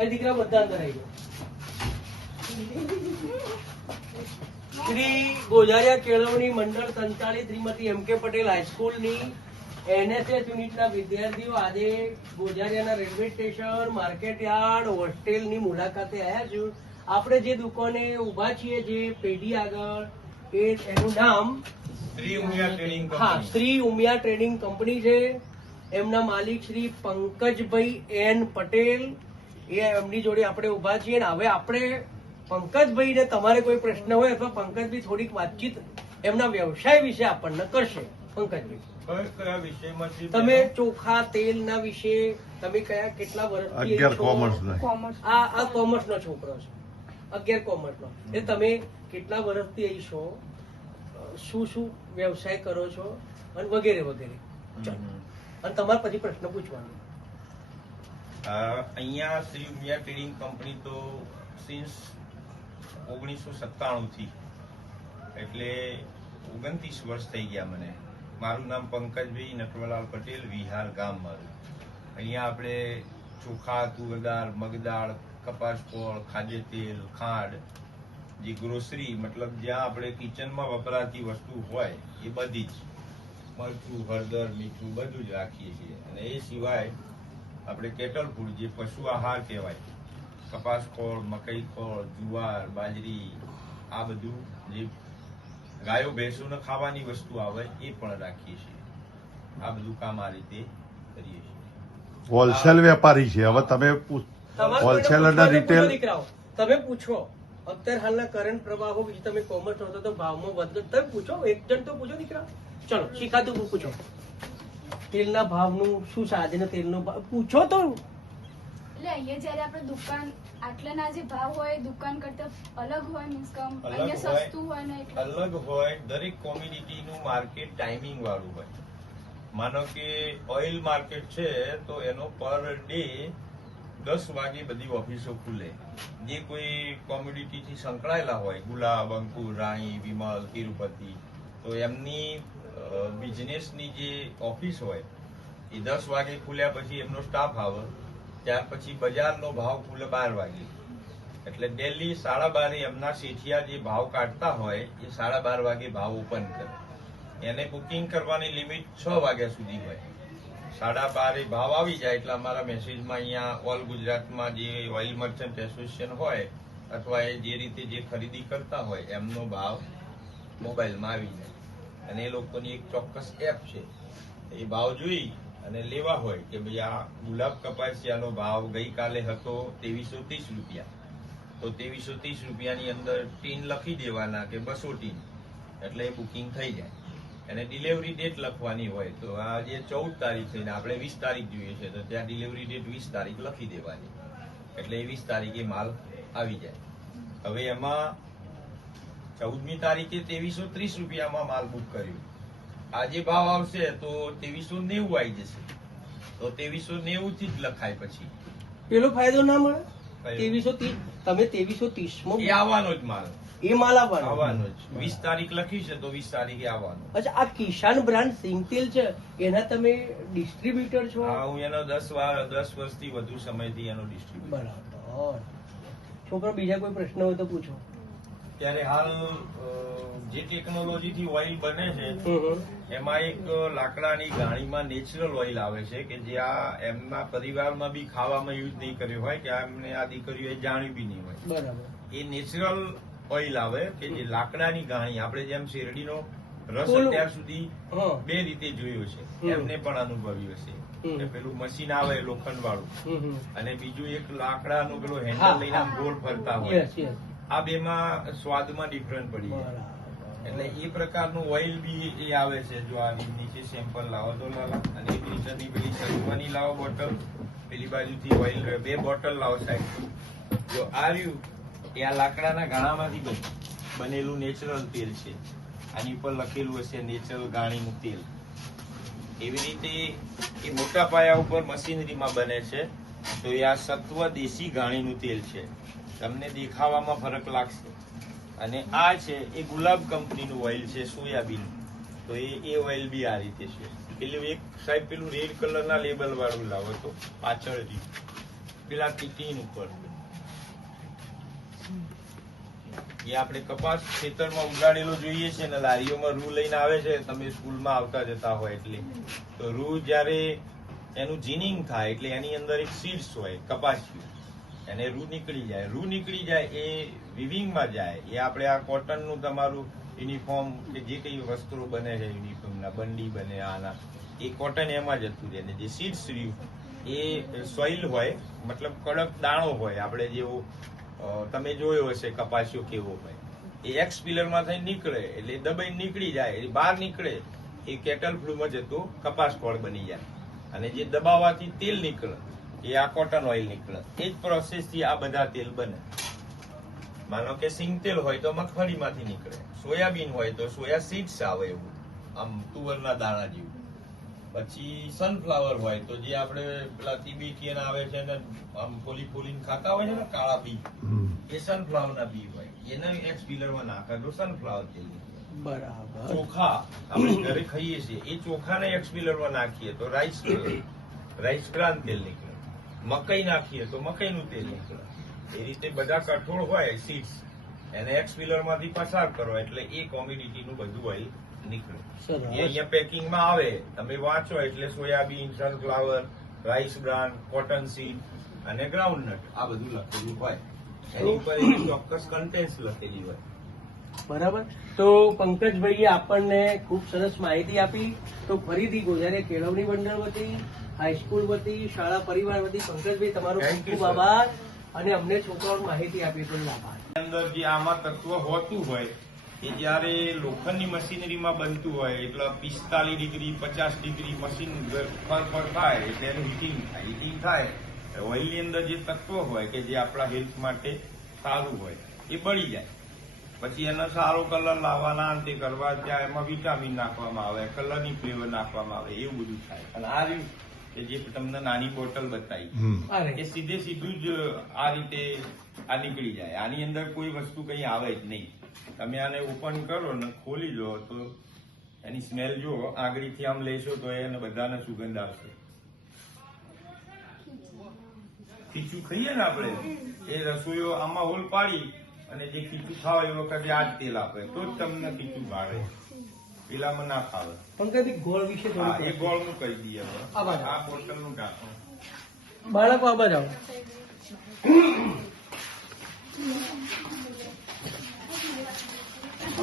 દીકરા બધા અંદર આવી ગયો. શ્રી ગોઝારિયા કેળવણી મંડળ સંચાલિત શ્રીમતી એમ કે પટેલ હાઈસ્કૂલની NSS યુનિટના વિદ્યાર્થીઓ આજે ગોઝારિયાના રેલવે સ્ટેશન, માર્કેટ યાર્ડ, હોસ્ટેલની મુલાકાતે આવ્યા છે. આપણે જે દુકાને ઉભા છીએ, જે પેઢી આગળ, એનું નામ શ્રી ઉમિયા ટ્રેડિંગ હા, company. Shri Umiya trading company છે. એમના માલિક શ્રી પંકજભાઈ N પટેલ, એ એમની જોડે આપણે ઉભા છીએ. ને હવે આપણે પંકજભાઈને તમારે કોઈ પ્રશ્ન હોય અથવા પંકજભાઈ થોડીક વાતચીત એમના વ્યવસાય વિશે આપણને કરશે. પંકજભાઈ, કયા વિષયમાંથી? તમે ચોખા તેલના વિશે તમે કેટલા વર્ષથી 11 કોમર્સ આ કોમર્સ નો છોકરો છે, 11 કોમર્સ નો. એ તમે કેટલા વર્ષથી અહીં છો, શું શું વ્યવસાય કરો છો, અને વગેરે વગેરે. ચાલો, અને તમારે પછી પ્રશ્ન પૂછવાનો. અહીંયા શ્રી ઉમિયા ટ્રેડિંગ કંપની તો સિન્સ 1997 થી, એટલે 29 વર્ષ થઈ ગયા મને. મારું નામ પંકજભાઈ નટવરલાલ પટેલ, વિહાર ગામ મારું. અહીંયા આપણે ચોખા, તુવેર, મગદાળ, કપાસ ફોળ, ખાદ્ય તેલ, ખાંડ, જે ગ્રોસરી મતલબ જ્યાં આપણે કિચનમાં વપરાતી વસ્તુ હોય એ બધી જ, મરચું, હળદર, મીઠું બધું જ રાખીએ છીએ. અને એ સિવાય આપણે કેટલ ફૂડ, જે પશુ આહાર કહેવાય, કપાસ ખોળ, મકઈ ખોળ, જુવાર, બાજરી, આ બધું જે ગાયો ભેંસોને ખાવાની વસ્તુ આવે એ પણ રાખીએ છીએ. આ બધું કામ આ રીતે કરીએ છીએ. હોલસેલ વેપારી છે. હવે તમે તમારે હોલસેલ અને કોઈને પૂછવાનું રિટેલ દીકરાઓ, તમે પૂછો. અત્યારે હાલના કરંટ પ્રવાહો વિશે તમે કોમર્સ હતો તો ભાવમાં વધતો, તમે પૂછો. એક જણ તો પૂછો દીકરા. ચલો, શીખાતું પૂછો. તેલના ભાવનું શું છે આજના તેલનો ભાવ પૂછો તો. એટલે અહીંયા જયારે આપણે દુકાન આટલાના જે ભાવ હોય દુકાન કરતા અલગ હોય, મીન્સ કે અલગ અહીંયા હોય. સસ્તું હોય ને એટલે અલગ હોય. દરેક કોમ્યુનિટીનું માર્કેટ ટાઈમિંગ વાળું હોય. માનો કે ઓઇલ માર્કેટ છે તો એનો પર ડે 10 વાગે બધી ઓફિસો ખુલે. જે કોઈ કોમ્યુનિટીથી સંકળાયેલા હોય, ગુલાબ, અંકુર, રાણી, વિમલ, તિરુપતિ, તો એમની બિઝનેસની જે ઓફિસ હોય એ 10 વાગે ખુલ્યા પછી એમનો સ્ટાફ આવે. ત્યાર પછી બજારનો ભાવ ખુલે 12 વાગે. એટલે ડેલી 12:30 એમના શેઠિયા જે ભાવ કાઢતા હોય એ 12:30 વાગે ભાવ ઓપન કરે. એને બુકિંગ કરવાની લિમિટ 6 વાગ્યા સુધી હોય. 12:30 ભાવ આવી જાય એટલે અમારા મેસેજમાં અહીંયા ઓલ ગુજરાતમાં જે ઓઇલ મર્ચન્ટ એસોસિએશન હોય અથવા એ જે રીતે જે ખરીદી કરતા હોય એમનો ભાવ મોબાઈલમાં આવી જાય. અને એ લોકોની એક ચોક્કસ એપ છે, એ ભાવ જોઈ અને લેવા હોય કે ભાઈ આ ગુલાબ કપાસિયાનો ભાવ ગઈકાલે હતો 2330 રૂપિયા, તો 2330 રૂપિયાની અંદર ટીન લખી દેવાના કે 200 ટીન, એટલે એ બુકિંગ થઈ જાય. અને ડિલિવરી ડેટ લખવાની હોય તો આ જે 14 તારીખ થઈને આપણે 20 તારીખ જોઈએ છે તો ત્યાં ડિલિવરી ડેટ 20 તારીખ લખી દેવાની, એટલે એ 20 તારીખે માલ આવી જાય. હવે એમાં 14મી તારીખે 2330 રૂપિયામાં માલ બુક કર્યું, આજે ભાવ આવશે તો 2390 આવી જશે, તો 2390 થી જ લખાય. પછી પેલો ફાયદો ના મળે. કયો? 2330 તમે 2330 એ આવવાનો જ માલ, એ માલ આવવાનો. આવવાનો જ. 20 તારીખ લખી છે તો 20 તારીખે આવવાનો. અચ્છા, આ કિસાન બ્રાન્ડ સિંગતેલ છે એના તમે ડિસ્ટ્રીબ્યુટર છો? હા, હું એનો 10 વર્ષથી વધુ સમયથી એનો ડિસ્ટ્રીબ્યુટર. બરાબર. છોકરો, બીજા કોઈ પ્રશ્ન હોય તો પૂછો. ત્યારે હાલ જે ટેકનોલોજીથી ઓઇલ બને છે એમાં એક લાકડાની ગાણીમાં નેચરલ ઓઇલ આવે છે કે જે આ એમના પરિવારમાં બી ખાવામાં યુઝ નહીં કર્યો હોય કે એમને આ દીકરીઓએ જાણ્યું બી નહીં હોય. બરાબર. એ નેચરલ ઓઇલ આવે કે જે લાકડાની ગાણી, આપણે જેમ શેરડીનો રસ ઓલું. અત્યાર સુધી હા. 2 રીતે જોયો છે, એમને પણ અનુભવ્યું હશે કે પેલું મશીન આવે લોખંડ વાળું, અને બીજું એક લાકડાનું પેલું હા, હેન્ડલ લઈને આમ હા. ગોળ ફરતા હોય. Yes yes. આ બેમાં સ્વાદમાં ડિફરન્ટ પડી જાય. એટલે એ પ્રકારનું ઓઇલ બી એ આવે છે. જો આ નીચે સેમ્પલ લાવો તો લાલા, અને 1 લીટરની પેલી સર્વની લાવો બોટલ, પેલી બાજુથી ઓઇલ 2 બોટલ લાવો સાહેબ. જો આ રહ્યું એ આ લાકડાના ગાણામાંથી બનેલું નેચરલ તેલ છે. આની ઉપર લખેલું હશે નેચરલ ગાણીનું તેલ. એવી રીતે એ મોટા પાયા ઉપર મશીનરીમાં બને છે, તો એ આ સત્વ દેશી ગાણીનું તેલ છે. તમને દેખાવામાં ફરક લાગશે. અને આ છે એ ગુલાબ કંપનીનું ઓઇલ છે, સોયાબીન. તો એ ઓઇલ બી આ રીતે છે. પેલું એક સાહેબ પેલું રેડ કલરના લેબલ વાળું લાવો તો પાછળ પેલા ટીટીન ઉપર એ આપણે કપાસ ખેતરમાં ઉગાડેલો જોઈએ છે ને લારીઓમાં રૂ લઈને આવે છે, તમે સ્કૂલમાં આવતા જતા હોય એટલે. તો રૂ જયારે એનું જીનિંગ થાય એટલે એની અંદર એક સીડ્સ હોય કપાસિયું, એને રૂ નીકળી જાય એ વિવિંગમાં જાય. એ આપણે આ કોટનનું તમારું યુનિફોર્મ કે જે કઈ વસ્ત્રો બને છે યુનિફોર્મના, બંડી બને આના, એ કોટન એમાં જતું રહે. ને જે સીડ્સ રહ્યું એ સોઇલ હોય, મતલબ કડક દાણો હોય, આપણે જેવો તમે જોયો હશે કપાસિયો કેવો હોય, એ એક્સ પિલરમાં થઈને નીકળે એટલે દબાઈ નીકળી જાય, એ બહાર નીકળે એ કેટલ ફ્લૂમાં જતો કપાસ ખોળ બની જાય. અને જે દબાવવાથી તેલ નીકળે એ આ કોટન ઓઇલ નીકળે. એ જ પ્રોસેસ થી આ બધા તેલ બને. માનો કે સિંગ તેલ હોય તો મગફળીમાંથી નીકળે, સોયાબીન હોય તો સોયા સીડ્સ આવે એવું આમ તુવરના દાણા જેવું. પછી સનફ્લાવર હોય તો જે આપણે પેલા તીબીટીયન આવે છે ને આમ ફોલીને ખાતા હોય છે ને કાળા બી, એ સનફ્લાવર ના બી હોય, એને એક્સ પિલરમાં નાખે તો સનફ્લાવર તેલ નીકળે. બરાબર. ચોખા આપણે ઘરે ખાઈએ છીએ એ ચોખાને એક્સ પિલરમાં નાખીએ તો રાઈસ બ્રાન તેલ નીકળે. મકઈ નાખીએ તો મકઈનું તેલ નીકળે. એ રીતે બધા કઠોળ હોય સીડ્સ, એને એક્સ પિલરમાંથી પસાર કરો એટલે એ કોમ્યુનિટીનું બધું ઓઇલ નીકળે. એ અહીંયા પેકિંગમાં આવે, તમે વાંચો એટલે soybean, sunflower, rice બ્રાન, cotton seed અને ગ્રાઉન્ડનટ આ બધું લખેલું હોય. એની ઉપર એની ચોક્કસ કન્ટેન્ટ્સ લખેલી હોય. બરાબર. તો પંકજભાઈએ આપણને ખૂબ સરસ માહિતી આપી. તો ફરીથી ગોઝારિયા કેળવણી મંડળ વતી, હાઈસ્કૂલ વતી, શાળા પરિવાર વતી પંકજભાઈ તમારો Thank ખૂબ you, ખૂબ આભાર. અને અમને છોકરાઓને માહિતી આપી તો આભાર. અંદર જે આમાં તત્વ હોતું હોય એ જયારે લોખંડની મશીનરીમાં બનતું હોય એટલે 45 ડિગ્રી 50 ડિગ્રી મશીન પર થાય એટલે એનું હીટિંગ થાય ઓઇલની અંદર જે તત્વો હોય કે જે આપણા હેલ્થ માટે સારું હોય એ બળી જાય. પછી એનો સારો કલર લાવવાના અંતે કરવા ત્યાં એમાં વિટામિન નાખવામાં આવે, કલરની ફ્લેવર નાખવામાં આવે, એવું બધું થાય. અને આ રહ્યું કે જે તમને નાની બોટલ બતાવી એ સીધું જ આ રીતે આ નીકળી જાય. આની અંદર કોઈ વસ્તુ કઈ આવે જ નહીં. તમે આને ઓપન કરો ને ખોલી લો તો એની સ્મેલ જો આગળથી આમ લેશો તો એને બધાને સુગંધ આવશે. ખીચું ખાઈએ ને આપણે એ રસોઈઓ આમાં હોલ પાડી અને જે ખીચું ખાવ એ વખતે આ જ તેલ આપે તો જ તમને ખીચું ભાવે, પેલામાં ના ખાવે. પંકજભાઈ ગોળ વિશે હા, થોડું એ ગોળનું કહી દઈએ હવે. આ બાજુ. આ બોટલનું ઢાંકણ. બાળકો આ બાજુ આવો.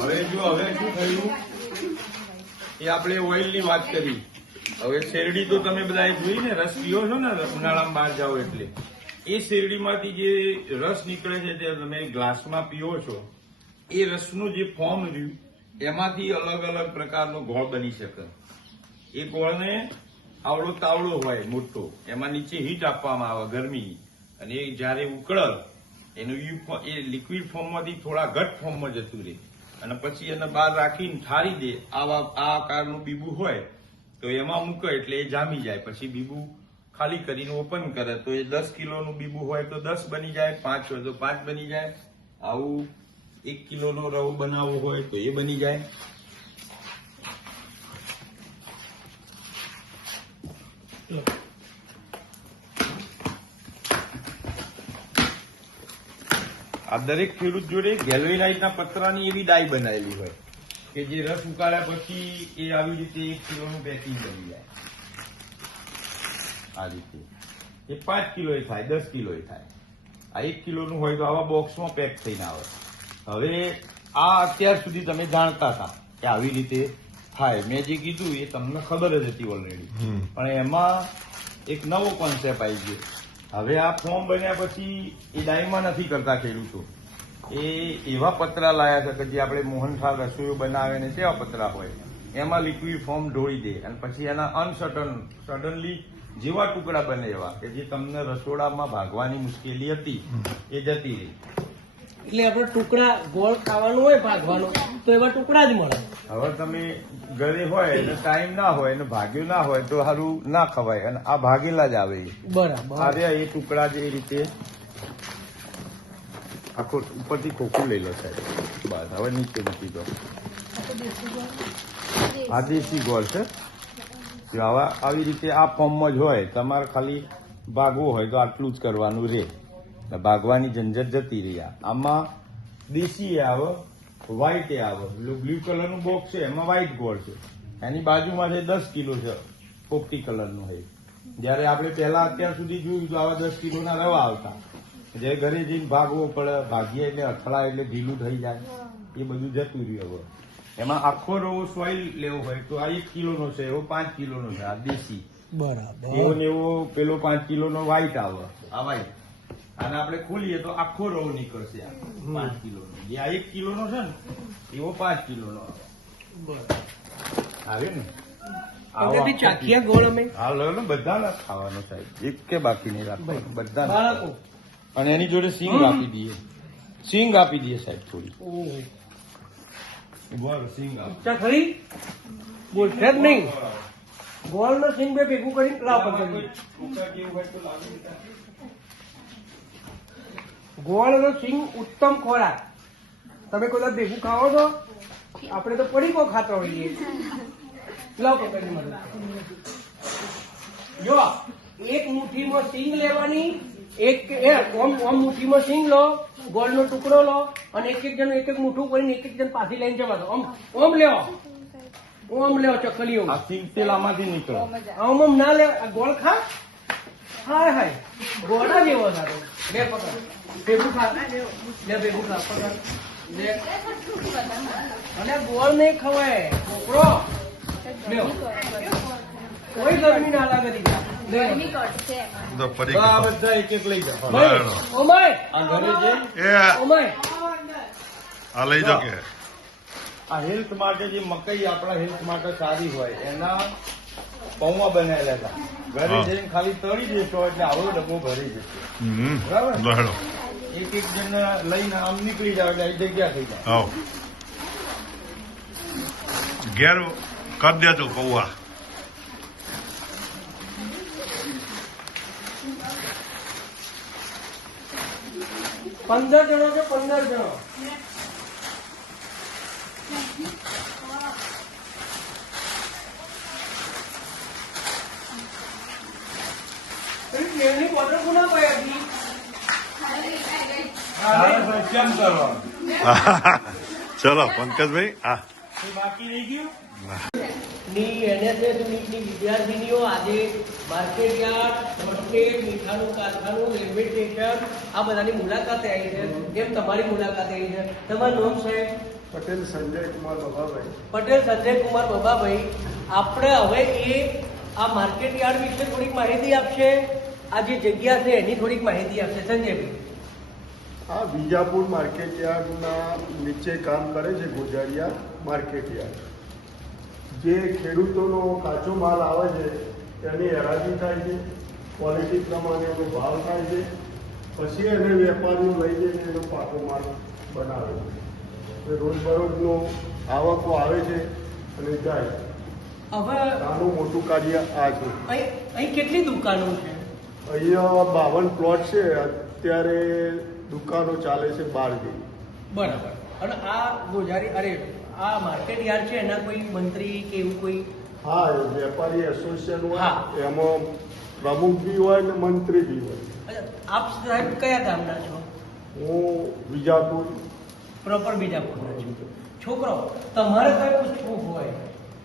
હવે શું થયું એ આપણે ઓઇલની વાત કરી. હવે શેરડી તો તમે બધા જોઈ ને, રસ પીઓ છો ને ઉનાળામાં બહાર જાઓ એટલે એ શેરડીમાંથી જે રસ નીકળે છે તે તમે ગ્લાસમાં પીઓ છો, એ રસનું જે ફોર્મ રહ્યું એમાંથી અલગ અલગ પ્રકારનો ગોળ બની શકે. એ ગોળને આવડો તાવડો હોય મોટો, એમાં નીચે હીટ આપવામાં આવે ગરમી, અને એ જયારે ઉકળે એનું એ લિક્વિડ ફોર્મમાંથી થોડા ઘટ ફોર્મમાં જતું રહે અને પછી એને બહાર રાખીને ઠારી દે. આ આકારનું બીબું હોય તો એમાં મૂકે એટલે એ જામી જાય. પછી બીબું ખાલી કરીને ઓપન કરે તો એ 10 કિલોનું બીબું હોય તો 10 બની જાય, 5 હોય તો 5 બની જાય. આવું 1 કિલોનો રવો બનાવવો હોય તો એ બની જાય. આ દરેક ખેડૂત જોડે ગેલ્વેનાઇટના પતરાની એવી ડાઈ બનાવેલી હોય કે જે રસ ઉકાળ્યા પછી એ આવી રીતે 1 કિલોનું પેકિંગ બની જાય. આ રીતે એ 5 કિલો થાય, 10 કિલો થાય. આ 1 કિલોનું હોય તો આવા બોક્સમાં પેક થઈને આવે. હવે આ અત્યાર સુધી તમે જાણતા હતા કે આવી રીતે થાય. મેં જે કીધું એ તમને ખબર જ હતી ઓલરેડી, પણ એમાં એક નવો કોન્સેપ્ટ આવી ગયો. હવે આ ફોર્મ બન્યા પછી એ ડાઈમાં નથી કરતા ખેડૂતો, એ એવા પતરા લાયા છે કે જે આપણે મોહનથાળ રસોઈઓ બનાવે ને તેવા પતરા હોય, એમાં લિક્વિડ ફોર્મ ઢોળી દે અને પછી એના સડનલી જેવા ટુકડા બને એવા કે જે તમને રસોડામાં ભાગવાની મુશ્કેલી હતી એ જતી રહી. એટલે આપણે ટુકડા ગોળ ખાવાનું હોય ભાગવાનો તો એવા ટુકડા જ મળે. હવે તમે ઘરે હોય એટલે ટાઈમ ના હોય અને ભાગ્યું ના હોય તો સારું ના ખવાય, અને આ ભાગેલા જ આવે. બરાબર. હવે એ ટુકડા જે રીતે આખો ઉપરથી ખોખું લઈ લો સાહેબ, બસ હવે નીચે મૂકી દો. આ દેશી ગોળ છે. જો આવા આવી રીતે આ ફોર્મમાં જ હોય, તમારે ખાલી ભાગવું હોય તો આટલું જ કરવાનું રહે, ભાગવાની ઝંઝટ જતી રહી. આમાં દેશી આવે, વ્હાઈટ આવે, બ્લુ કલરનું બોક્સ છે એમાં વ્હાઈટ ગોળ છે, એની બાજુમાં છે 10 કિલો છે પોપટી કલરનું છે. જયારે આપણે પહેલા અત્યાર સુધી જોયું તો આવા 10 કિલોના રવા આવતા, જે ઘરે જઈને ભાગવો પડે, ભાગીએ એટલે અથડાય એટલે ઢીલું થઈ જાય, એ બધું જતું રહ્યું. હવે એમાં આખો રવો સોઇલ લેવો હોય તો આ 1 કિલોનો છે, એવો 5 કિલોનો છે, આ દેશી. બરાબર. એવો ને એવો પેલો 5 કિલોનો વ્હાઈટ આવે, આ વ્હાઈટ. અને આપણે ખોલીએ તો આખો રવો નીકળશે, આ 5 કિલોનો. જે આ 1 કિલોનો છે ને એવો 5 કિલોનો આવે ને. એનાથી ચાખીયા ગોળ અમે હા લો ને, બધાને ખાવાનો સાહેબ, એક કે બાકી નહીં રાખવાનું, બધા. બાળકો. અને એની જોડે સિંગ આપી દઈએ, સિંગ આપી દઈએ સાહેબ થોડી. ઓહો. બોલ સિંગ આપ. ઈચ્છા ખરી? બોલશે જ નહીં. ગોળ નો સિંગ બે ભેગું કરી લાવ પકડી. ગોળ નો સિંગ ઉત્તમ ખોરાક. તમે કોઈ વાર ભેગું ખાઓ છો? આપણે તો પડીકો ખાતો હોઈએ. લાવ પકડી મને. જો એક મુઠ્ઠીમાં સિંગ લેવાની, ઓમ મુઠ્ઠીમાં સિંગ લો, ગોળનો ટુકડો લો અને એક જણ એક મુઠ્ઠું કરીને એક જણ પાછી લઈને જવાનો. ઓમ લેવો, ઓમ લેવો ચકલીઓ. આ સિંગ તેલ આમાંથી નીકળે. આમ ના લે, આ ગોળ ખા. હાય હાય, ગોળા જેવો સારો. લે પકડ, ભેગું ખા, લે ભેગું ખા, પકડ લે. અને ગોળ નહીં ખવાય છોકરો. લ્યો, કોઈ ગરમી ના લાગે દીકરા. લે. તો ફરી તો આ બધા એક એક લઈ જાઓ. લાયણો. ઓમાય, આ ઘરે જઈને એ ઓમાય. આ લઈ જાઓ કે આ હેલ્થ માટે જે મકઈ આપણા હેલ્થ માટે સારી હોય એના પૌવા બનાવેલા હતા. ઘરે હા. જઈને ખાલી તળી દેશો એટલે આવડો ડબ્બો ભરી જશે. હમ બરાબર. લહેડો એક એક જણ લઈને આમ નીકળી જાવ એટલે અહીં જગ્યા થઈ જાય. આવો ઘેર કરી દેજો પૌવા. પંદર જણો છે, 15 જણો. કેળની બોટલ કોના પાઈ હતી? કેમ કરવાનું? ચલો પંકજભાઈ આ એ બાકી રહી ગયું. ની NSS ની વિદ્યાર્થીનીઓ આજે માર્કેટ યાર્ડ, માર્કેટ, મીઠાનું કારખાનું, રેલવે સ્ટેશન આ બધાની મુલાકાતે આવી છે. કેમ તમારી મુલાકાતે આવી છે? તમારું નામ સાહેબ? પટેલ સંજય કુમાર બાબાભાઈ. પટેલ સંજય કુમાર બાબાભાઈ. આપણે હવે આ માર્કેટ યાર્ડ વિશે થોડીક માહિતી આપશે. આ જે જગ્યા છે એની થોડીક માહિતી આપશે સંજયભાઈ. આ વિજાપુર માર્કેટ યાર્ડના નીચે કામ કરે છે ગોજારિયા માર્કેટ યાર્ડ. જે ખેડૂતોનો કાચો માલ આવે છે એની હરાજી થાય છે, ક્વોલિટી પ્રમાણે એનો ભાવ થાય છે, પછી એને વેપારીઓ લઈ જઈને એનો પાકો માલ બનાવે છે. રોજબરોજનો આવકો આવે છે અને જાય. હવે નાનું મોટું કાર્ય આ છે. અહીં કેટલી દુકાનો છે? અહીંયા 52 પ્લોટ છે. અત્યારે દુકાનો ચાલે છે 12 જેવી. બરાબર. અને આ ગોજારી આ માર્કેટ યાર્ડ છે એના કોઈ મંત્રી કે એવું કોઈ? હા, એ વેપારી એસોસિએશન હોય, હા. એમાં પ્રમુખ બી હોય ને મંત્રી બી હોય. આપ સાહેબ કયા ગામના છો? હું વિજાપુર. પ્રોપર બીજાપુરના છો. છોકરો, તમારે કઈ પૂછવું હોય,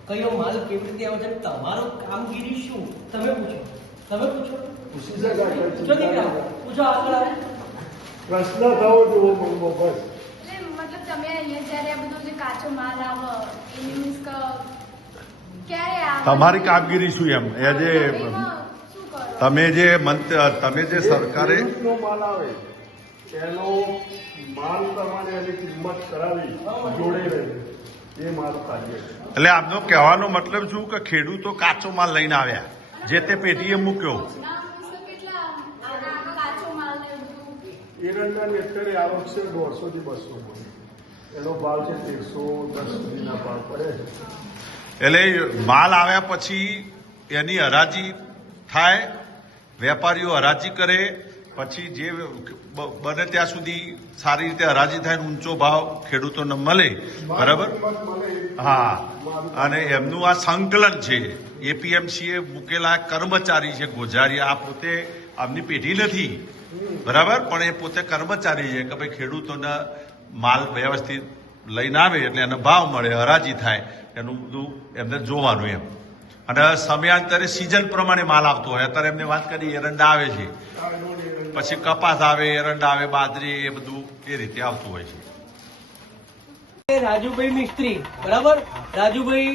કયો માલ કેવી રીતે આવે છે, તમારો કામગીરી શું, તમે પૂછો. તમે પૂછો. પૂછી શકાય, કઈ પૂછો ચિંતા દીકરા, નહીં. પૂછો આગળ આવો. પ્રશ્ન થવો જોવો મંગો બસ. એટલે મતલબ તમે અહીંયા જ્યારે આ બધો જે કાચો માલ આવે એ મીન્સ કે ક્યારે આવે? તમારી કામગીરી શું એમ એ જે એમાં શું કરો? તમે જે સરકારે ખેડૂતનો માલ આવે એનો માલ પ્રમાણે એની કિંમત કરાવી જોડે રહે એ માલ કાર્ય છે. એટલે આપનો કહેવાનો મતલબ શું કે ખેડૂતો કાચો માલ લઈને આવ્યા, જે તે પેટીએ મૂક્યો. ના, means કે કેટલા કાચો માલ ને બધું? એરંડાની અત્યારે આવક છે 150 થી 200. એનો ભાવ છે 110 સુધીના ભાવ પડે છે. એટલે માલ આવ્યા પછી એની હરાજી થાય, વેપારીઓ હરાજી કરે, પછી જે બને ત્યાં સુધી સારી રીતે હરાજી થાય, ઊંચો ભાવ ખેડૂતોને મળે. બરાબર. કિંમત મળે એ હા, અને એમનું આ સંકલન છે. એપીએમસીએ મૂકેલા કર્મચારી છે ગોજારી, આ પોતે આમની પેઢી નથી, બરાબર, પણ એ પોતે કર્મચારી છે કે ભાઈ ખેડૂતોને માલ વ્યવસ્થિત લઈને આવે એટલે એને ભાવ મળે, હરાજી થાય, એનું બધું એમને જોવાનું એમ. અને સમયાંતરે સિઝન પ્રમાણે માલ આવતો હોય. અત્યારે એમને વાત કરી એરંડા આવે છે, પછી કપાસ આવે, એરંડા આવે, બાજરી, એ બધું એ રીતે આવતું હોય છે. રાજુભાઈ મિસ્ત્રી, બરાબર. રાજુભાઈ,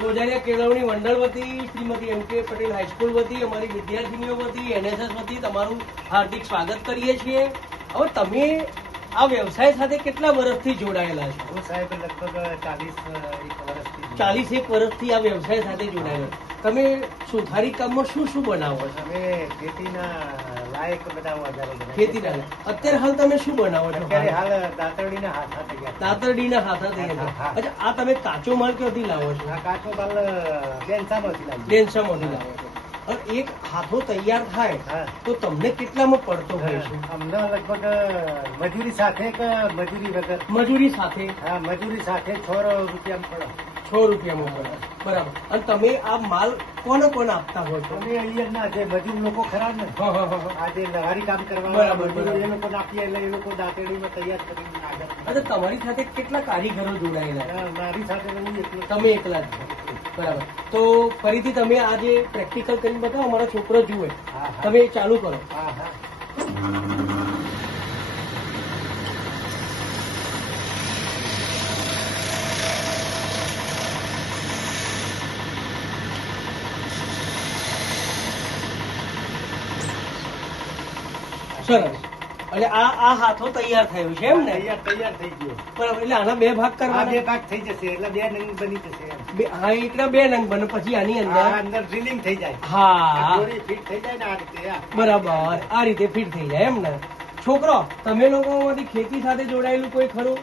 ગોજારિયા કેળવણી મંડળ વતી, શ્રીમતી એમ.કે. પટેલ હાઈસ્કૂલ વતી, અમારી વિદ્યાર્થીનીઓ વતી, NSS વતી તમારું હાર્દિક સ્વાગત કરીએ છીએ. હવે તમે આ વ્યવસાય સાથે કેટલા વર્ષથી જોડાયેલા છો? હું સાહેબ લગભગ 40 વર્ષથી આ વ્યવસાય સાથે જોડાયેલા. તમે સુથારી કામમાં શું શું બનાવો છો? અમે ખેતીના લાયક બધા ઓજારો બનાવીએ. ખેતીના. અત્યારે હાલ તમે શું બનાવો છો? અત્યારે હાલ દાંતરડીના હાથા તૈયાર. દાંતરડીના હાથા તૈયાર. અચ્છા, આ તમે કાચો માલ ક્યાંથી લાવો છો? આ કાચો માલ ડેન્સામાંથી લાવીએ. ડેન્સામાંથી લાવો છો. અને એક હાથો તૈયાર થાય હા. તો તમને કેટલામાં પડતો હોય છે? અમને લગભગ મજૂરી સાથે કે મજૂરી વગર? મજૂરી સાથે હા, મજૂરી સાથે 6 રૂપિયા પડે. 6 રૂપિયામાં પડે. બરાબર. અને તમે આ માલ કોને કોને આપતા હોય છો? અમે અહીંયાના જે મજૂર લોકો ખરા ને, હા, હા, હા. આ જે લહારી કામ કરવા બરાબર, મજૂરો, બરાબર. એ લોકોને આપીએ એટલે એ લોકો દાંતરડીમાં તૈયાર કરીને આગળ. અને તમારી સાથે કેટલા કારીગરો જોડાયેલા છે? મારી સાથે હું એકલો. તમે એકલા જ છો. બરાબર. તો ફરીથી તમે આ જે પ્રેક્ટિકલ કરીને બતાવો, અમારો છોકરો જુએ. હા, હા. તમે ચાલુ કરો. હા, હા. સરસ. એટલે આ હાથો તૈયાર થયો છે એમ ને? તૈયાર થઈ ગયો. બરાબર. એટલે આના 2 ભાગ આ 2 કરવાના. ભાગ થઈ જશે એટલે 2 નંગ બની જશે એમ. હા, એકના 2 નંગ બને, પછી આની આ અંદર. અંદર ડ્રિલિંગ થઈ જાય. હા, દોરી ફિટ થઈ જાય ને આ રીતે. હા. બરાબર. આ રીતે ફિટ થઈ જાય એમ ને? છોકરો, તમે લોકોમાંથી ખેતી સાથે જોડાયેલું કોઈ ખરું?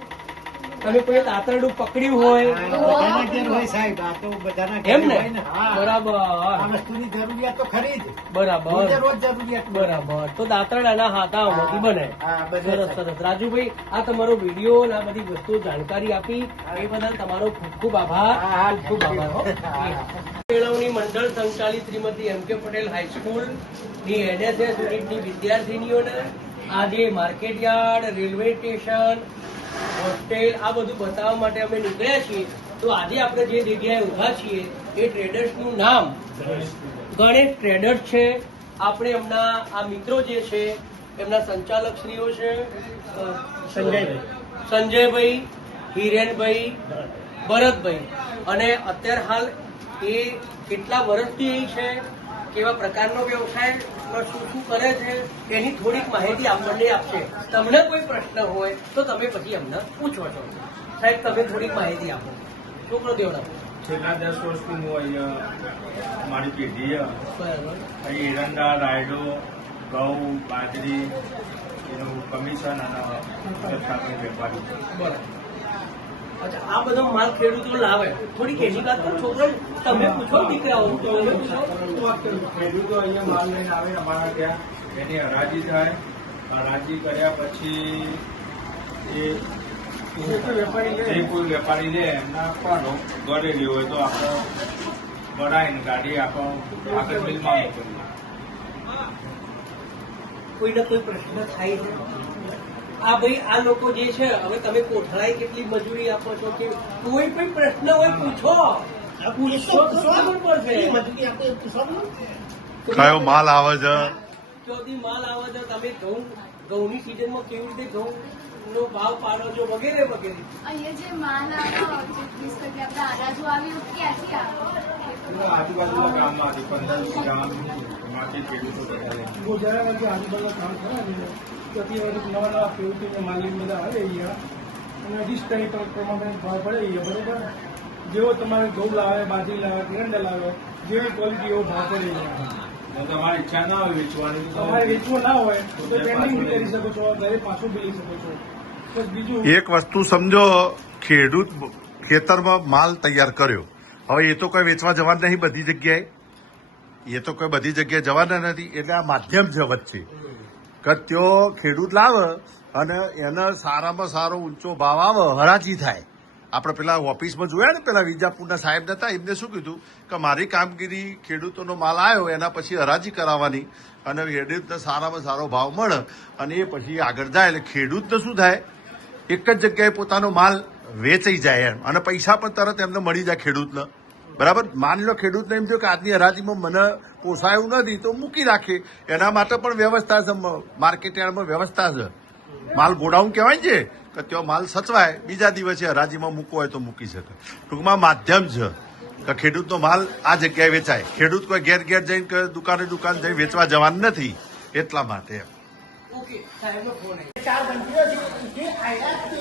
તમે કોઈ દાંતરડું પકડ્યું હોય? બધાના ઘેર હોય સાહેબ. આ તો બધાના ઘેર એમ ને? હોય ને. હા. બરાબર. આ વસ્તુની જરૂરિયાત તો ખરી જ. બરાબર. રોજે રોજ જરૂરિયાત. બરાબર. તો દાંતરડાના હાથાઓમાંથી બને. હા, બને સરસ, સાહેબ. સરસ. રાજુભાઈ, આ તમારો વિડીયો અને આ બધી વસ્તુઓ જાણકારી આપી એ બદલ તમારો ખૂબ ખૂબ આભાર. હા, હા. ખૂબ ખૂબ આભાર હો. હા. કેળવણી મંડળ સંચાલિત શ્રીમતી એમ.કે. પટેલ હાઈસ્કૂલ ની NSS યુનિટની વિદ્યાર્થીનીઓને આજે માર્કેટયાર્ડ, રેલવે સ્ટેશન, હોસ્ટેલ આ બધું બતાવવા માટે અમે નીકળ્યા છીએ. તો આજે આપણે જે જગ્યાએ ઊભા છીએ એ ટ્રેડર્સનું નામ ગણેશ ટ્રેડર્સ છે. આપણે એમના આ મિત્રો જે છે એમના સંચાલક શ્રીઓ છે સંજયભાઈ, હિરેનભાઈ, ભરતભાઈ. અને અત્યારે હાલ એ કેટલા વર્ષથી અહીં છે, કેવા પ્રકારનો વ્યવસાય, શું શું કરે છે એની થોડીક માહિતી આપણને આપશે. તમને કોઈ પ્રશ્ન હોય તો તમે પછી અમને પૂછો છો. સાહેબ, તમે થોડીક માહિતી આપો. છોકરો દેવડા. છેલ્લા 10 વર્ષથી હું અહીંયા મારી પેઢી બરાબર. અહીં એરંડા, રાયડો, ઘઉં, બાજરી એનું કમિશન અને સાથે વેપારી છું. બરાબર. અચ્છા, આ બધો માલ ખેડૂતો લાવે, થોડીક એની વાત કરો. છોકરો તમે પૂછો, દીકરાઓ તમે પૂછો. ખેડૂતો અહીંયા માલ લઈને આવે અમારા ત્યાં, એની હરાજી થાય. હરાજી કર્યા પછી જે કોઈ વેપારી લે એમને આપવાનો. ગળેલી હોય તો આપણે ગળાઈને ગાડી આપણે આગળ મિલમાં મોકલીએ. કોઈને કોઈ પ્રશ્ન થાય છે? આ ભાઈ, આ લોકો જે છે, હવે તમે કોઠાળાએ કેટલી મજૂરી આપો છો કે કોઈ પણ પ્રશ્ન હોય પૂછો. પૂછો તો ખબર પડશે. કયો માલ આવે છે? ક્યાંથી માલ આવે છે, તમે ઘઉંની સિઝનમાં કેવી રીતે ઘઉંનો ભાવ પાડો છો, વગેરે વગેરે. અહીંયા જે માલ આવે જે 20 ટકા આપણે અનાજો આવ્યું ક્યાંથી આવે? આજુબાજુના ગામમાંથી 15 ગામમાંથી ખેડૂતો બધા લે. ગોજારામાં જે આજુબાજુ કામ કરે ને ત્યાંથી નવા નવા ખેડૂતો માલિક બધા આવે અહીંયા અને ડિસ્ટરી પ્રમાણે ભાવ પડે અહીંયા, બરોબર. જેવો તમારે ઘઉં લાવે, બાજરી લાવે, એરંડા લાવે, જેવી ક્વોલિટી એવો ભાવ પડે અહીંયા. જો તમારી ઈચ્છા ના હોય વેચવાની તો તમારે વેચવું ના હોય તો પેન્ડિંગ બી કરી શકો છો, ઘરે પાછું બી લઈ શકો છો. બસ બીજું એક વસ્તુ સમજો, ખેડૂત ખેતરમાં માલ તૈયાર કર્યો, હવે એ તો કોઈ વેચવા જવાના નહીં બધી જગ્યાએ, એ તો કોઈ બધી જગ્યાએ જવાના નથી. એટલે આ માધ્યમ છે વચ્ચે કે ત્યાં ખેડૂત લાવે અને એને સારામાં સારો ઊંચો ભાવ આવે, હરાજી થાય, આપણે પેલા ઓફિસમાં જોયા ને પેલા વિજાપુરના સાહેબ હતા, એમને શું કીધું કે મારી કામગીરી ખેડૂતોનો માલ આવ્યો એના પછી હરાજી કરાવવાની અને ખેડૂતને સારામાં સારો ભાવ મળે અને એ પછી આગળ જાય એટલે ખેડૂતને શું થાય, એક જ જગ્યાએ પોતાનો માલ વેચાઈ જાય એમ અને પૈસા પણ તરત એમને મળી જાય ખેડૂતને. બરાબર, માની લો ખેડૂતને એમ થયું કે આજની હરાજીમાં મને પોસાયું નથી તો મૂકી રાખે, એના માટે પણ વ્યવસ્થા છે, માર્કેટ યાર્ડમાં વ્યવસ્થા છે. માલ ગોડાઉન કહેવાય છે કે ત્યાં માલ સચવાય, બીજા દિવસે હરાજીમાં મૂકવો હોય તો મૂકી શકે. ટૂંકમાં માધ્યમ છે કે ખેડૂતનો માલ આ જગ્યાએ વેચાય. ખેડૂત કોઈ ઘેર ઘેર જઈને કે દુકાને દુકાન જઈને વેચવા જવાનું નથી, એટલા માટે. ઓકે, સાહેબનો ફોન આવ્યો. 4 ઘંટીઓ જે આયા તે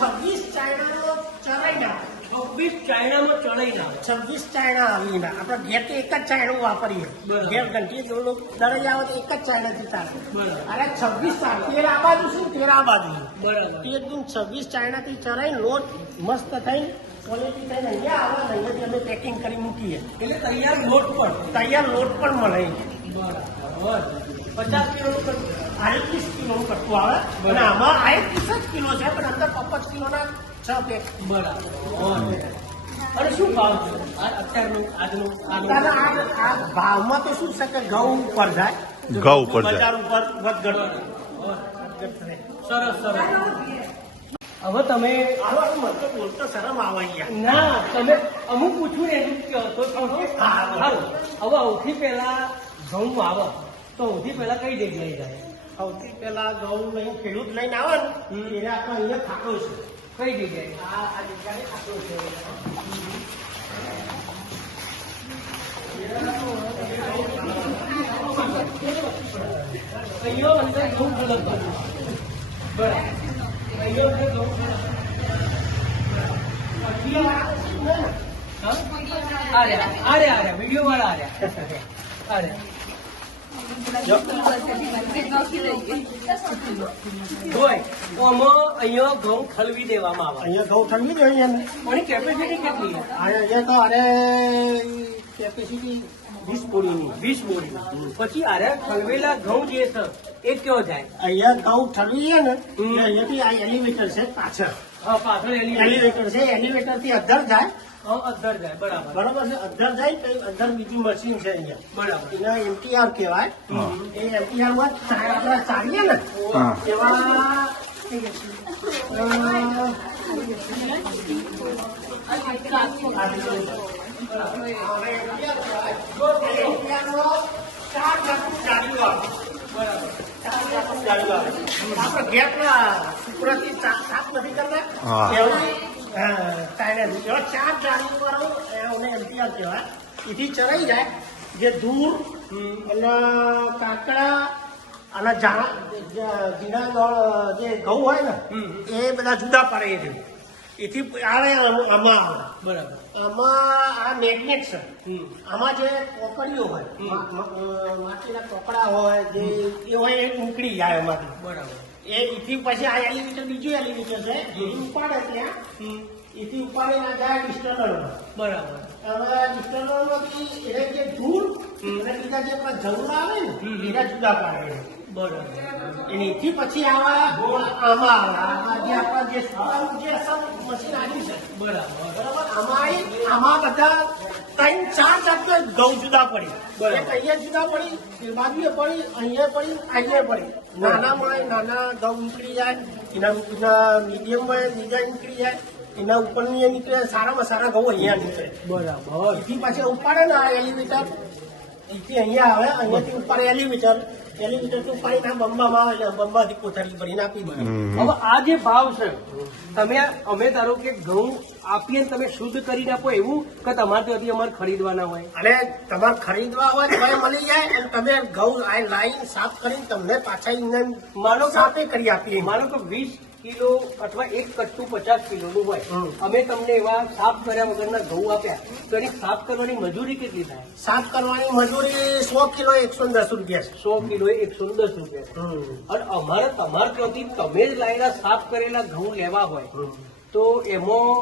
26 ચાઇનાનો ચરાઈના 26 ચાઇનામાં ચડાઈ ના 26 ચાઇના આવીને આપણે ઘેર તો એક જ ચાઇનું વાપરીએ. બરાબર. ઘેર ઘંટી દરરોજ આવે તો એક જ ચાઇનાથી ચાલે. બરાબર. અરે 26 તેર આ બાજુ શું તેર આ બાજુ બરાબર. તે એકદમ 26 ચાઇનાથી ચરાઈ લોટ મસ્ત થઈને ક્વોલિટી થઈને અહીંયા આવે ને અહીંયાથી અમે પેકિંગ કરી મૂકીએ. એટલે તૈયાર લોટ પણ તૈયાર લોટ પણ મળે. બરાબર. 50 કિલોનું કટકો. 38 કિલોનું કટકો આવે અને આમાં 38 કિલો છે પણ અંદર 55 કિલોના 6 પેક. બરાબર. અને શું ભાવ છે અત્યારનું આજનું અત્યારે આ ભાવમાં તો શું છે કે ઘઉં ઉપર જાય, ઘઉં ઉપર જાય. બજાર ઉપર વધઘટ થાય. સરસ સરસ. હવે તમે આનું મને તો બોલતો શરમ આવે અહીંયા. ના તમે અમુક પૂછ્યું ને એનું કહો તો સારું. હવે સૌથી પહેલા ઘઉં આવે તો સૌથી પહેલા કઈ જગ્યાએ જાય? સૌથી પેલા ઘઉં લઈને ખેડૂત લઈને આવે ને એને આપણે અહીંયા ખાટો છે. કઈ જગ્યાએ? આ જગ્યાએ ખાટો છે. અહીંયા અંદર ઘઉં ખુલત બરાબર. અહીંયા અંદર ઘઉં આર્યા વિડીયો વાળા આર્યા. અહીંયા ઘઉં ઠલવી દેવામાં આવે. અહીંયા ઘઉં ઠંડી જોઈએ ને એની કેપેસિટી કેટલી? અહીંયા તો અરે કેપેસિટી 20 બોરીની. 20 બોરી. પછી આરે ઠલવેલા ઘઉં જે છે એ કયો જાય? અહીંયા ઘઉં ઠલવીએ ને અહીંયાથી આ એલિવેટર છે પાછળ. હા, પાછળ એલિવેટર છે, એલિવેટર થી અધર જાય. અધર જાય. બરાબર બરાબર છે. અધર જાય તો અધર બીજી મશીન છે અહીંયા. બરાબર. એના એમટીઆર કહેવાય. એ એમટીઆર માં આપણે ચાલીએ ને એવા આપણે ગેપના સુપરાથી સાફ નથી કરતા એવું ચાઇના એવા 4 જાળીઓ વાળો એને એમટીઆર કહેવાય. એથી ચરાઈ જાય જે ધૂળ અને કાકડા અને ઝીણા જે ઘઉં હોય ને એ બધા જુદા પડે છે. એથી આવે આમાં આવે. બરાબર. આમાં આ મેગ્નેટ છે. આમાં જે કોકડીઓ હોય માટીના કોકડા હોય જે એ હોય એ નીકળી જાય એમાંથી. બરાબર. એથી પછી આ એલિવેટર બીજું એલિવેટર છે જે ઉપાડે ત્યાં એથી ઉપાડી ના જાય ડિસ્ટર્નરમાં. બરાબર. હવે ડિસ્ટર્નરમાંથી એને જે ધૂળ અને બીજા જે આપણા જંગલ આવે ને એના જુદા પાડે. બરાબર. એથી પછી આમાં જે આપણા જે સુકાનું જે અસર મશીન આવ્યું છે. બરાબર. આમાં બધા 3-4 જાતના ઘઉં જુદા પડી. એક અહીંયા જુદા પડી, એ બાજુએ પડી, અહીંયા પડી, અહીંયા પડી. નાનામાં નાના ઘઉં નીકળી જાય, એના મીડિયમમાં બીજા નીકળી જાય, એના ઉપરની નીકળે, સારામાં સારા ઘઉં અહીંયા નીકળે. બરાબર. એથી પાછા ઉપાડે ને આ એલિવેટર, એથી અહીંયા આવે, અહીંયાથી ઉપાડે એલિવેટર ઉપાડીને આ બંબામાં આવે એટલે બંબાથી કોથળી ભરીને આપી દે. હવે આ જે ભાવ છે અમે ધારો કે ઘઉં આપીએ ને તમે શુદ્ધ કરીને આપો એવું કે તમારે ત્યાંથી અમારે ખરીદવાના હોય? અને તમારે ખરીદવા હોય તો મળી જાય અને તમે ઘઉં લાઈન સાફ કરીને તમને પાછા માનો સાફે કરી આપીએ. માનો કે 20 કિલો અથવા એક કટ્ટું 50 કિલોનું હોય, અમે તમને એવા સાફ કર્યા વગરના ઘઉં આપ્યા તો એની સાફ કરવાની મજૂરી કેટલી થાય? સાફ કરવાની મજૂરી 100 કિલો 110 રૂપિયા છે. 100 કિલો 110 રૂપિયા. અને અમારે તમારે ત્યાંથી તમે જ લાયેલા સાફ કરેલા ઘઉં લેવા હોય તો એમાં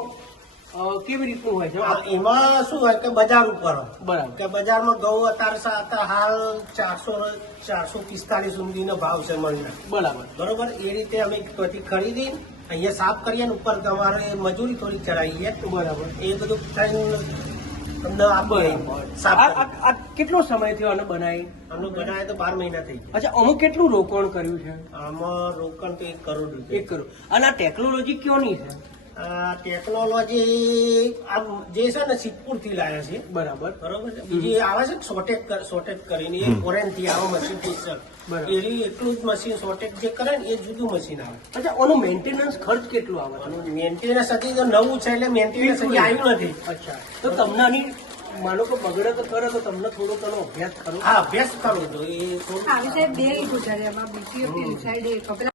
કેવી રીતનું હોય છે? એમાં શું હોય કે બજાર ઉપર હોય. બરાબર. કે બજારમાં ઘઉં અત્યારે હાલ 445 સુધીનો ભાવ છે મણના. બરાબર. બરોબર. એ રીતે અમે ત્યાંથી ખરીદી અહીંયા સાફ કરીએ ને ઉપર તમારે મજૂરી થોડી ચડાવીએ બરાબર. એ બધું થઈને તમને આપીએ સાફ કરી. આ કેટલો સમય થયો આને બનાવી? આમનું બનાવે તો 12 મહિના થઈ ગયા. અચ્છા, અમુક કેટલું રોકાણ કર્યું છે? આમાં રોકાણ તો 1 કરોડ એક રૂપિયા. કરોડ. અને આ ટેકનોલોજી ક્યોની છે? આ ટેકનોલોજી આમ જે છે ને સિદ્ધપુર થી લાયા છે. બરાબર. બરોબર છે. બીજી આવે છે શોર્ટેજ કરીને એ ફોરેન થી આવે મશીન બરાબર. એ એટલું જ મશીન શોર્ટેજ જે કરે ને એ જુદું મશીન આવે. અચ્છા, આનું મેન્ટેનન્સ ખર્ચ કેટલું આવે? મેન્ટેનન્સ હજી તો નવું છે એટલે મેન્ટેનન્સ હજી આવ્યું નથી. અચ્છા, તો તમને આની માનો કે બગડે તો ખરો, તો તમને થોડો ઘણો અભ્યાસ કરો. હા અભ્યાસ કરવો તો એ થોડું આવી સાહેબ 2 ગુજાર્યામાં બીજી સાઈડ